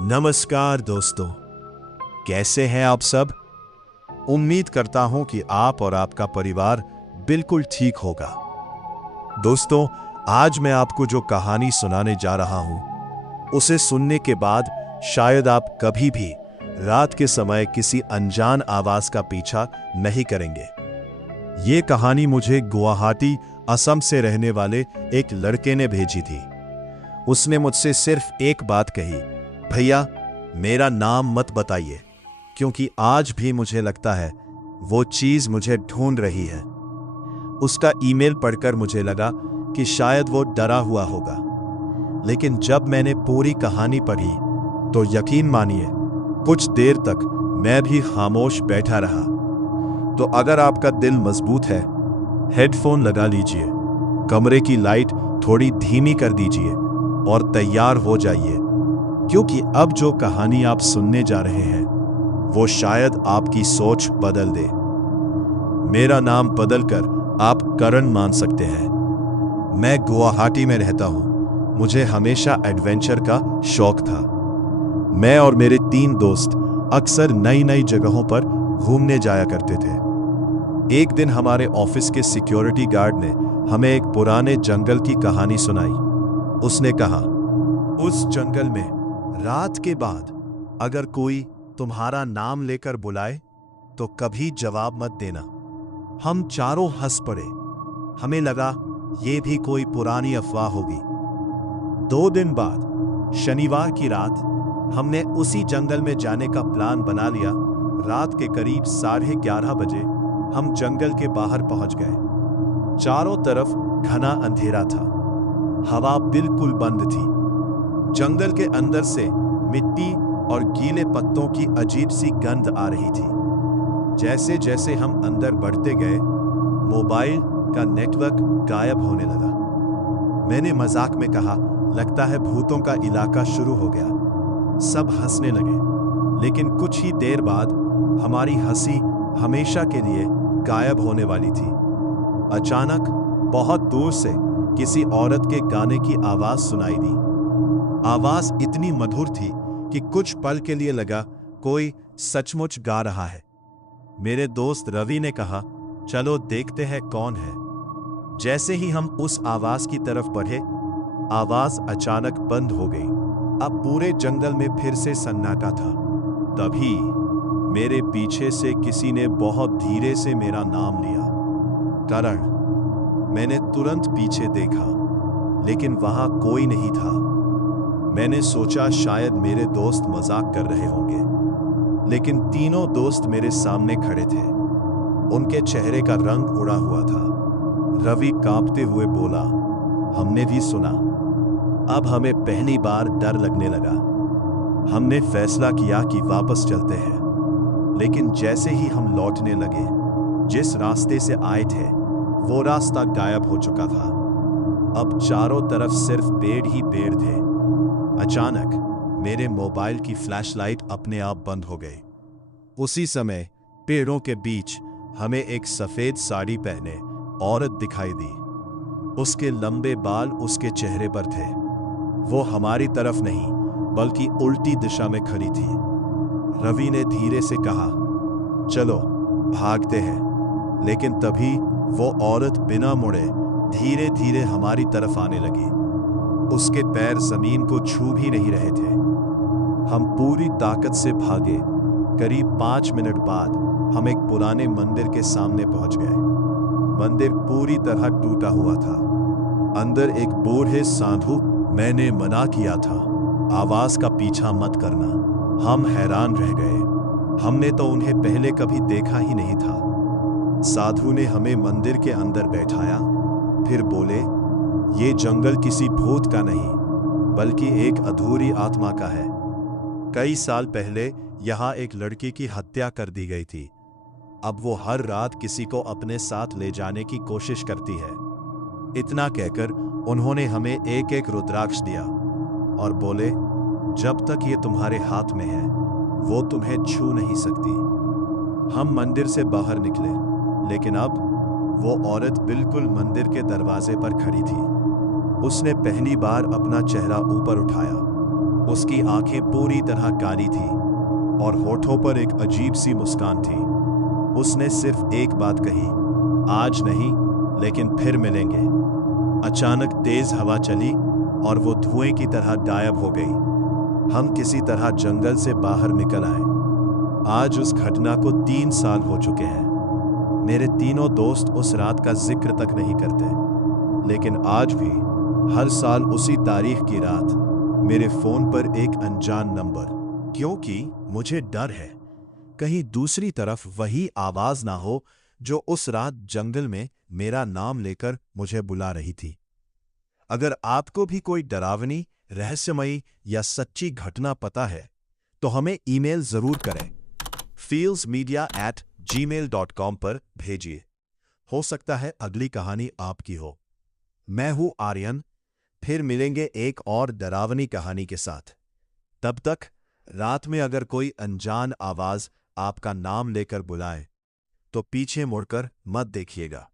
नमस्कार दोस्तों, कैसे हैं आप सब। उम्मीद करता हूं कि आप और आपका परिवार बिल्कुल ठीक होगा। दोस्तों, आज मैं आपको जो कहानी सुनाने जा रहा हूं, उसे सुनने के बाद शायद आप कभी भी रात के समय किसी अनजान आवाज का पीछा नहीं करेंगे। ये कहानी मुझे गुवाहाटी, असम से रहने वाले एक लड़के ने भेजी थी। उसने मुझसे सिर्फ एक बात कही, भैया मेरा नाम मत बताइए, क्योंकि आज भी मुझे लगता है वो चीज मुझे ढूंढ रही है। उसका ईमेल पढ़कर मुझे लगा कि शायद वो डरा हुआ होगा, लेकिन जब मैंने पूरी कहानी पढ़ी तो यकीन मानिए कुछ देर तक मैं भी खामोश बैठा रहा। तो अगर आपका दिल मजबूत है, हेडफोन लगा लीजिए, कमरे की लाइट थोड़ी धीमी कर दीजिए और तैयार हो जाइए, क्योंकि अब जो कहानी आप सुनने जा रहे हैं वो शायद आपकी सोच बदल दे। मेरा नाम बदलकर आप करण मान सकते हैं। मैं गुवाहाटी में रहता हूं। मुझे हमेशा एडवेंचर का शौक था। मैं और मेरे 3 दोस्त अक्सर नई नई जगहों पर घूमने जाया करते थे। एक दिन हमारे ऑफिस के सिक्योरिटी गार्ड ने हमें एक पुराने जंगल की कहानी सुनाई। उसने कहा, उस जंगल में रात के बाद अगर कोई तुम्हारा नाम लेकर बुलाए तो कभी जवाब मत देना। हम चारों हंस पड़े। हमें लगा ये भी कोई पुरानी अफवाह होगी। 2 दिन बाद शनिवार की रात हमने उसी जंगल में जाने का प्लान बना लिया। रात के करीब 11:30 बजे हम जंगल के बाहर पहुंच गए। चारों तरफ घना अंधेरा था। हवा बिल्कुल बंद थी। जंगल के अंदर से मिट्टी और गीले पत्तों की अजीब सी गंध आ रही थी। जैसे जैसे हम अंदर बढ़ते गए, मोबाइल का नेटवर्क गायब होने लगा। मैंने मजाक में कहा, लगता है भूतों का इलाका शुरू हो गया। सब हंसने लगे, लेकिन कुछ ही देर बाद हमारी हंसी हमेशा के लिए गायब होने वाली थी। अचानक बहुत दूर से किसी औरत के गाने की आवाज सुनाई दी। आवाज इतनी मधुर थी कि कुछ पल के लिए लगा कोई सचमुच गा रहा है। मेरे दोस्त रवि ने कहा, चलो देखते हैं कौन है। जैसे ही हम उस आवाज की तरफ बढ़े, आवाज अचानक बंद हो गई। अब पूरे जंगल में फिर से सन्नाटा था। तभी मेरे पीछे से किसी ने बहुत धीरे से मेरा नाम लिया, करण। मैंने तुरंत पीछे देखा, लेकिन वहां कोई नहीं था। मैंने सोचा शायद मेरे दोस्त मजाक कर रहे होंगे, लेकिन तीनों दोस्त मेरे सामने खड़े थे। उनके चेहरे का रंग उड़ा हुआ था। रवि कांपते हुए बोला, हमने भी सुना। अब हमें पहली बार डर लगने लगा। हमने फैसला किया कि वापस चलते हैं, लेकिन जैसे ही हम लौटने लगे, जिस रास्ते से आए थे वो रास्ता गायब हो चुका था। अब चारों तरफ सिर्फ पेड़ ही पेड़ थे। अचानक मेरे मोबाइल की फ्लैशलाइट अपने आप बंद हो गई। उसी समय पेड़ों के बीच हमें एक सफेद साड़ी पहने औरत दिखाई दी। उसके लंबे बाल उसके चेहरे पर थे। वो हमारी तरफ नहीं, बल्कि उल्टी दिशा में खड़ी थी। रवि ने धीरे से कहा, चलो भागते हैं। लेकिन तभी वो औरत बिना मुड़े धीरे धीरे हमारी तरफ आने लगी। उसके पैर जमीन को छू भी नहीं रहे थे। हम पूरी ताकत से भागे। करीब 5 मिनट बाद हम एक पुराने मंदिर के सामने पहुंच गए। मंदिर पूरी तरह टूटा हुआ था। अंदर एक बूढ़े साधु। मैंने मना किया था, आवाज का पीछा मत करना। हम हैरान रह गए। हमने तो उन्हें पहले कभी देखा ही नहीं था। साधु ने हमें मंदिर के अंदर बैठाया, फिर बोले, ये जंगल किसी भूत का नहीं, बल्कि एक अधूरी आत्मा का है। कई साल पहले यहाँ एक लड़की की हत्या कर दी गई थी। अब वो हर रात किसी को अपने साथ ले जाने की कोशिश करती है। इतना कहकर उन्होंने हमें एक एक रुद्राक्ष दिया और बोले, जब तक ये तुम्हारे हाथ में है वो तुम्हें छू नहीं सकती। हम मंदिर से बाहर निकले, लेकिन अब वो औरत बिल्कुल मंदिर के दरवाजे पर खड़ी थी। उसने पहली बार अपना चेहरा ऊपर उठाया। उसकी आंखें पूरी तरह काली थी और होठों पर एक अजीब सी मुस्कान थी। उसने सिर्फ एक बात कही, आज नहीं, लेकिन फिर मिलेंगे। अचानक तेज हवा चली और वो धुएं की तरह गायब हो गई। हम किसी तरह जंगल से बाहर निकल आए। आज उस घटना को 3 साल हो चुके हैं। मेरे तीनों दोस्त उस रात का जिक्र तक नहीं करते, लेकिन आज भी हर साल उसी तारीख की रात मेरे फोन पर एक अनजान नंबर, क्योंकि मुझे डर है कहीं दूसरी तरफ वही आवाज ना हो जो उस रात जंगल में मेरा नाम लेकर मुझे बुला रही थी। अगर आपको भी कोई डरावनी, रहस्यमयी या सच्ची घटना पता है तो हमें ईमेल जरूर करें। feelsmedia@gmail.com पर भेजिए। हो सकता है अगली कहानी आपकी हो। मैं हूं आर्यन, फिर मिलेंगे एक और डरावनी कहानी के साथ। तब तक रात में अगर कोई अनजान आवाज आपका नाम लेकर बुलाए तो पीछे मुड़कर मत देखिएगा।